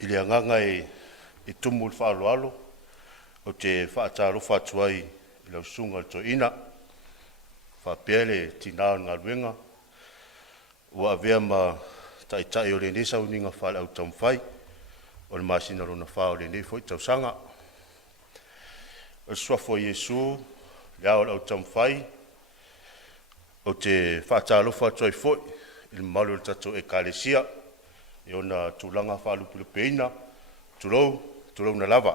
I le anganga e tumu le whaaloalo, o te whaataro whaatuai i lau sunga to ina, whapele tina ngā ruenga, ua avea ma tai o le nesa uninga whaale au tamwhai, o le masina rona whao le ne fwoi tausanga. O swafo Yesu, le au au tamwhai, o te whaataro whaatuai fwoi, il malu le tato e kalesia, e ona tūlanga whaalupu le peina, tūrou na lava.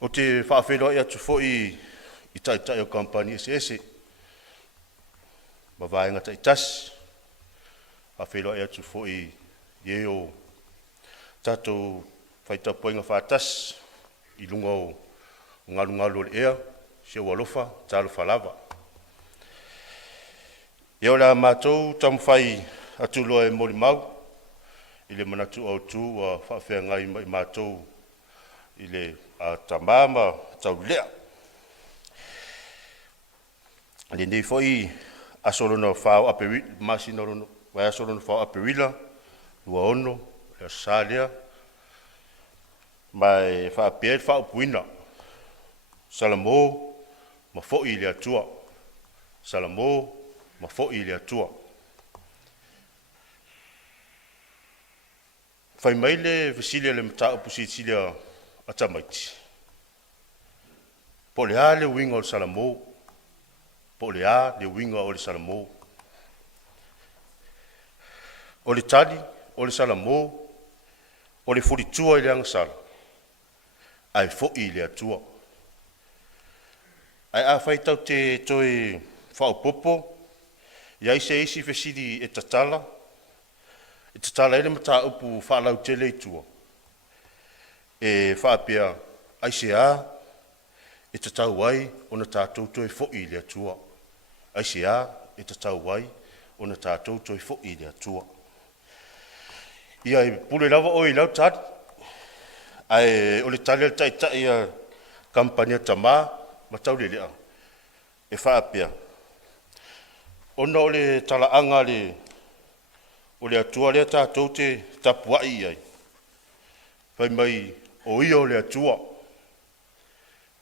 O te whaafero ia tu fwoi i tai o kampani ese, ma vaenga tai tas, whaafero ia tu fwoi ye o tato whaitapoinga whaatas, i lunga o ngalu le ea, se walofa, talo whalava. E o la mātou tamwhai atu loa e mori mau, i le manatu au tū a whaafea ngai mai mātou i le tamama tau lea. Le nei fwoi asolona whao apewila, masina rono, vai asolona whao apewila, lua ono, le asalea, mai whaapea i whao puina, salamo, ma fwoi le atua, salamo, ma fwoi le atua. Whai mai le vesilia le mta opusitilia atamaiti. Po le a le winga o le salamo, po le a le winga o le salamo. O le tali, o le salamo, o le furitua i le angasala. Ai fwoi le atua. Ai a whai tau te toi whaopopo, ia se isi vesili e tatala, e tatala ele mata upu whaalau tele i tua. E whaapea aise a, e tatau wai o na tātou toi fwoi le atua. Aise a, e tatau wai o na tātou toi fwoi le atua. Ia e pule lava o i lau tari, ai o le tali al tai a kampania tama, matau le lea. E whaapea. Ona o le talaanga o le atua lea tātou te tapuai ai. Whai mai o ia o le atua.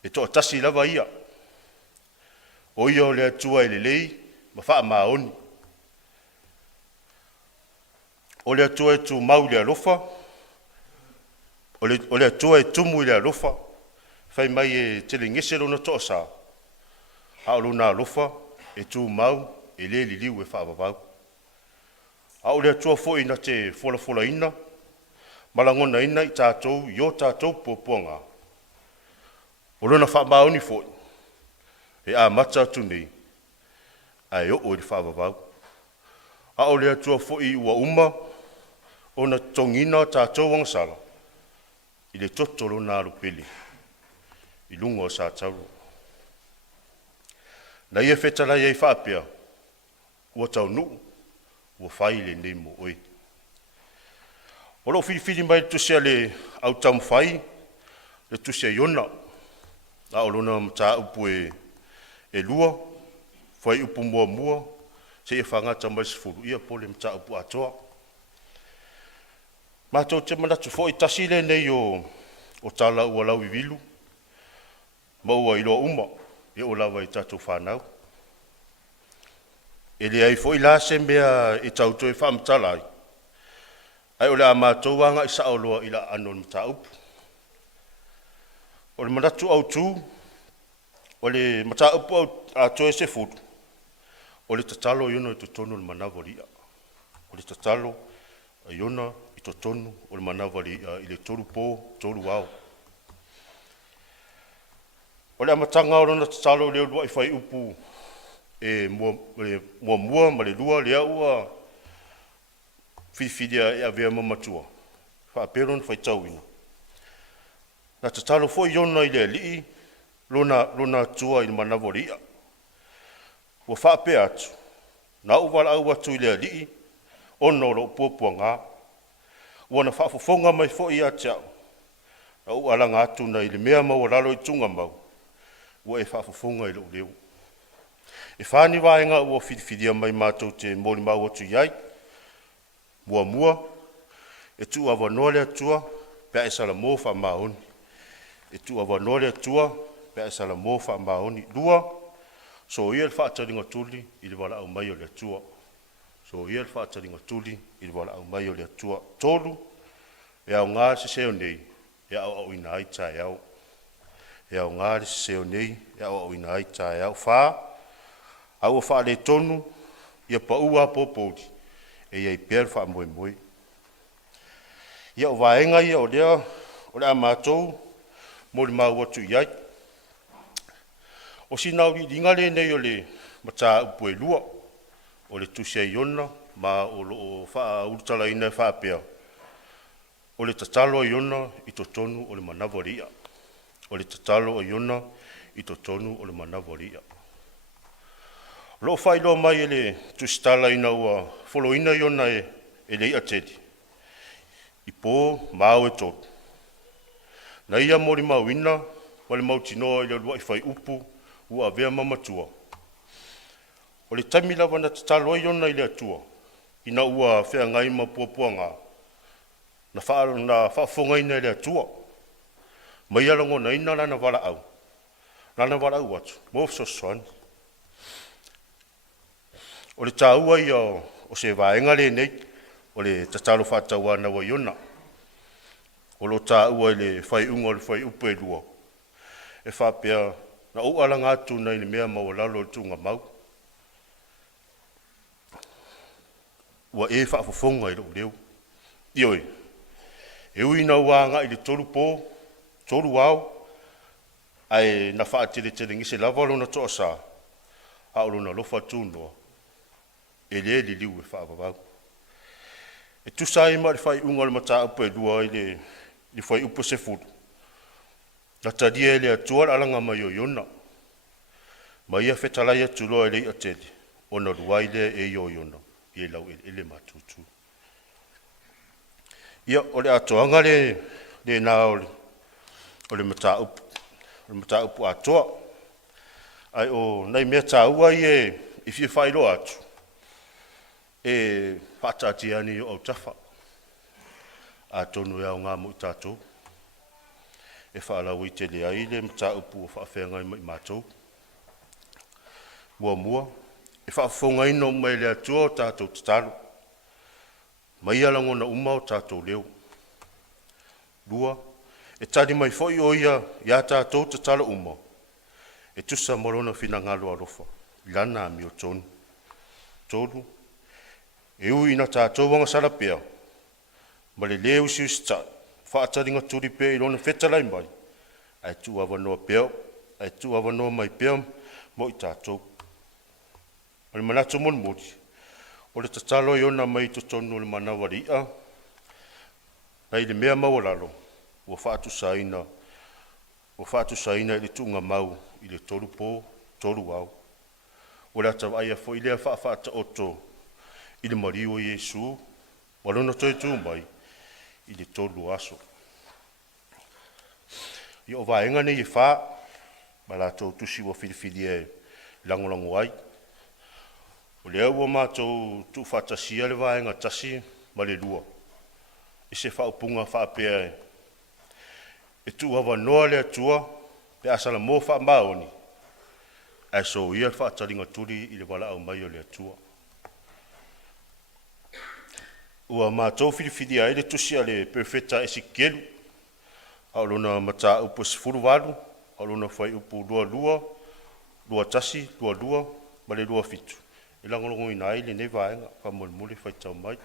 E toa tasi lava ia. O ia o le atua i le lei, ma wha maoni. O le atua e tu mau le alofa. O le atua e tumu i le alofa. Whai mai e tele ngesero na toa sa. Haolo na alofa e tu mau e le liu e wha avavau. A o le atua fwoi na te fola ina, malangona ina i tātou, i o tātou pōpuanga. O lona wha maoni fwoi, e a mata atu nei, a e o i whaavavau. A o le atua fwoi ua uma, o na tongina tātou wangsala, i le totolo nā rupeli, i lunga o sa tauru. Na ia whetala iei whaapea, ua tau nuu, ua whai le nei mo oi. O lo whiwhiri mai tusia le au tamu whai, le tusia iona, a o lona mta upu e lua, whai upu mua, se ia whangata mai sifuru, ia po le mta upu atoa. Mātou te manatu fo i tasi le nei o tala ua lau i vilu, ma ua iloa uma, e o lawa i tātou whanau. E le ai fo i la se mea i tauto e whaamtala ai. Ai o le a mātou anga i saoloa i la anon mta upu. O le manatu au tū, o le mta upu au a toe se fudu. O le tatalo iona i totonu le manavalia. O le tatalo iona i totonu o le manavalia i le toru pō, toru au. O le amatanga o lona tatalo leo lua i whai upu e mua ma le lua lea ua whiwhiria e avea mamatua. Whaaperon whai tauina. Na tatalo fo i ona i le alii, lona tua i le manavoria. Ua whaapea atu. Na uwala au atu i le alii, ona o lo puapua ngā. Ua na whaafofonga mai fo i atiao. Na ualanga atu na i le mea mau lalo i tunga mau. Ua e whaafofonga i lo leo. E whani waenga ua whiwhiria mai mātou te mori mau atu iai. Mua, E tu avanoa le atua, pea e salamo wha maoni. E tu avanoa le atua, pea e salamo wha maoni. Lua, so ia le whaataringa tuli, i le wala au mai o le atua. So ia le whaataringa tuli, i le wala au mai o le atua. Tolu, e au ngā se seo nei, e au ina ai tae au. E au ngā se seo nei, e au ina ai tae au. Wha, au wha le tonu, ia pa ua popodi, e ia i pēr wha moe moe. Ia o vaenga ia o lea mātou, mo le mau atu iai. O si nau li ngale nei o le mata upu e lua, o le tusia iona, ma o lo wha urtala ina wha pēr. O le tatalo iona i to tonu o le manavoria. O le tatalo iona i to tonu o le manavoria. Lo whailo mai e le tusitala ina ua folo ina iona e le ia tedi. I pō māu e tōtu. Na ia mori mau ina, wale mau tinoa i le lua i whai upu, ua avea mamatua. O le taimi lawa na tatalo iona i le atua, ina ua whea ngai ma puapua ngā. Na whaafonga ina i le atua. Mai alango na ina lana wala au. Lana wala au atu. Mōf so soani. O le tāua ia o se vaenga le nei, o le tatalo whātaua na wa iona. O lo tāua i le whai unga o le whai upe lua. E whapea na uala ngātu nei le mea mawalalo le tūnga mau. Ua e whaafofonga i lo leo. Ioi, e uina uanga i le toru pō, toru au, ai na whaatele tele ngise lava lona toa sā, a o lona lofa tūnoa. E le li liu e whaapavau. E tusa ma le whai unga le mata upe lua i le whai upe se furu. Na tadia e le atua alanga mai o iona. Ma ia whetalai atu loa e le i atele. O na ruai le e i o iona. I e lau e le matutu. Ia o le atoanga le nā o le mata upu. O le mata upu atoa. Ai o nei mea tāua i e fie whailo atu. E whaatati ani o tafa. A tonu e au ngā mo i tātou. E whaalau i te le aile, mta upu o whaawhenga i mātou. Mua. E whaafonga ino mai le atua o tātou tatalo. Mai alango na uma o tātou leo. Lua, e tari mai foi o ia tātou tatalo uma. E tusa morona whina ngalo arofa. Lana mi o tonu. Tonu. E ui na tātou wanga sarapea. Ma le leo si usta, whaataringa turi pēr i lona whetalai mai. Ai tu awanoa pēr, ai tu awanoa mai pēr, mo i tātou. O le manatu mon moti. O le tatalo i ona mai to tonu o le manawaria. Nei le mea mawalalo, ua whaatu saina i le tunga mau, i le toru pō, toru au. O le atawa aia fo i lea whaata oto, i le mariu o Iesu, walona toi tū mai, i le tolu aso. I o vaenga nei e wha, ma la tau tusi wa whiriwhiri e langolango ai. O le au o mātou tu whatasia le vaenga tasi, ma le lua. I se whaupunga whaapea e tu awa noa le atua, pe asala mō wha maoni. Ai so ia whaataringa turi i le wala au mai o le atua. Ua mātou whiriwhiri ai le tusi a le perfeta Esikelu. Aolona mata upu sifuru walu, aolona whai upu lua tasi, ma le lua fitu. I langolongo ina ai le nei vaenga, ka mole whai tau mai.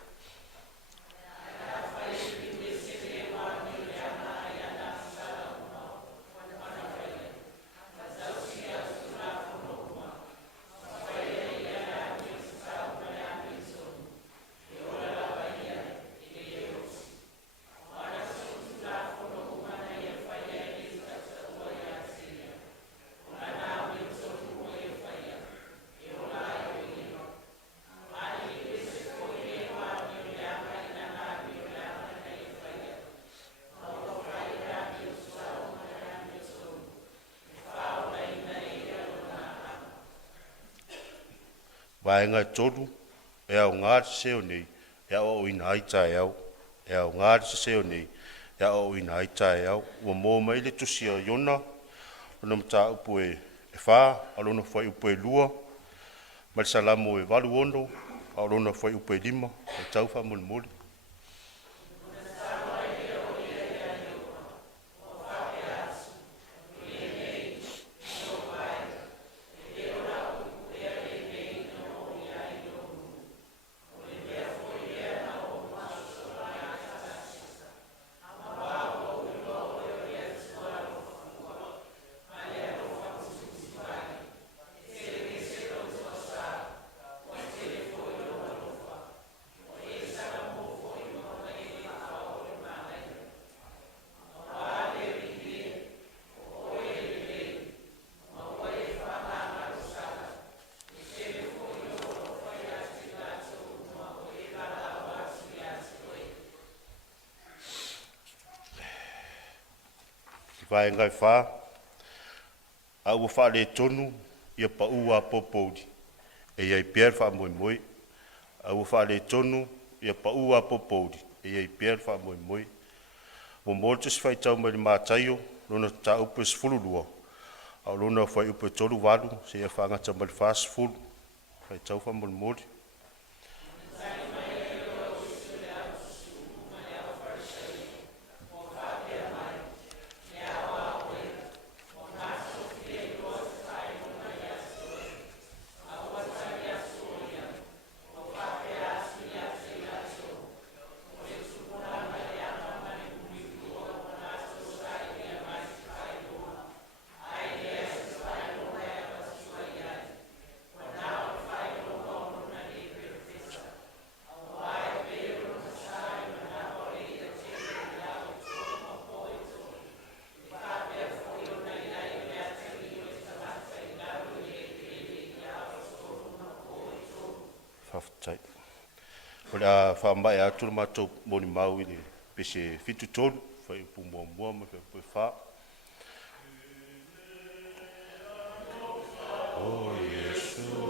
Vaenga tolu, e au ngā seo nei, e au ina ai tae au. e au ngāri se seo nei, e au ina ai tae au, ua mō mai le tusi a iona, lona mta upu e whā, alona whai upu e lua, mai salamo e walu ono, alona whai upu e lima, e tau wha muli muli. Vai ngai whā, a ua wha le tonu, ia pa ua popoudi, e iai pier wha moi moi, a ua wha le tonu, ia pa ua popoudi, e iai pier wha moi moi, o mortis whai tau mai mātaio, lona ta upes fululua, a lona whai upe tolu walu, se ia whangata mai fast fulu, whai tau wha moi moi. Whawhatai. O le a whamai a tūra mātou moni mau i le pese fitu tolu, whai upu mua mua, ma whai upu e wha. O Yesu,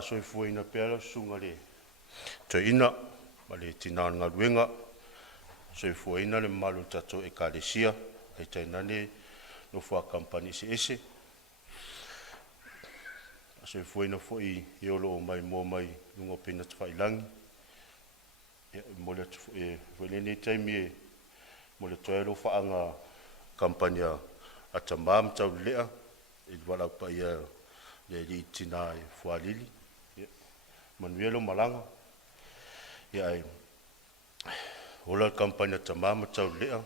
soi fuina pela sunga le te ina ma le tina nga luenga soi fuina le malu tato e kalesia e te nane no fua kampani se ese soi fuina foi i olo mai mo mai lungo pena te whailangi mo le vele ni taimi mo le toelo faanga kampanya a tamam tau lea wala pa ia le li tina fualili manuelo malanga ai ola kampanya tamam tau lea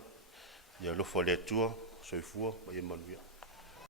ia lo fole tua soifua ia manuia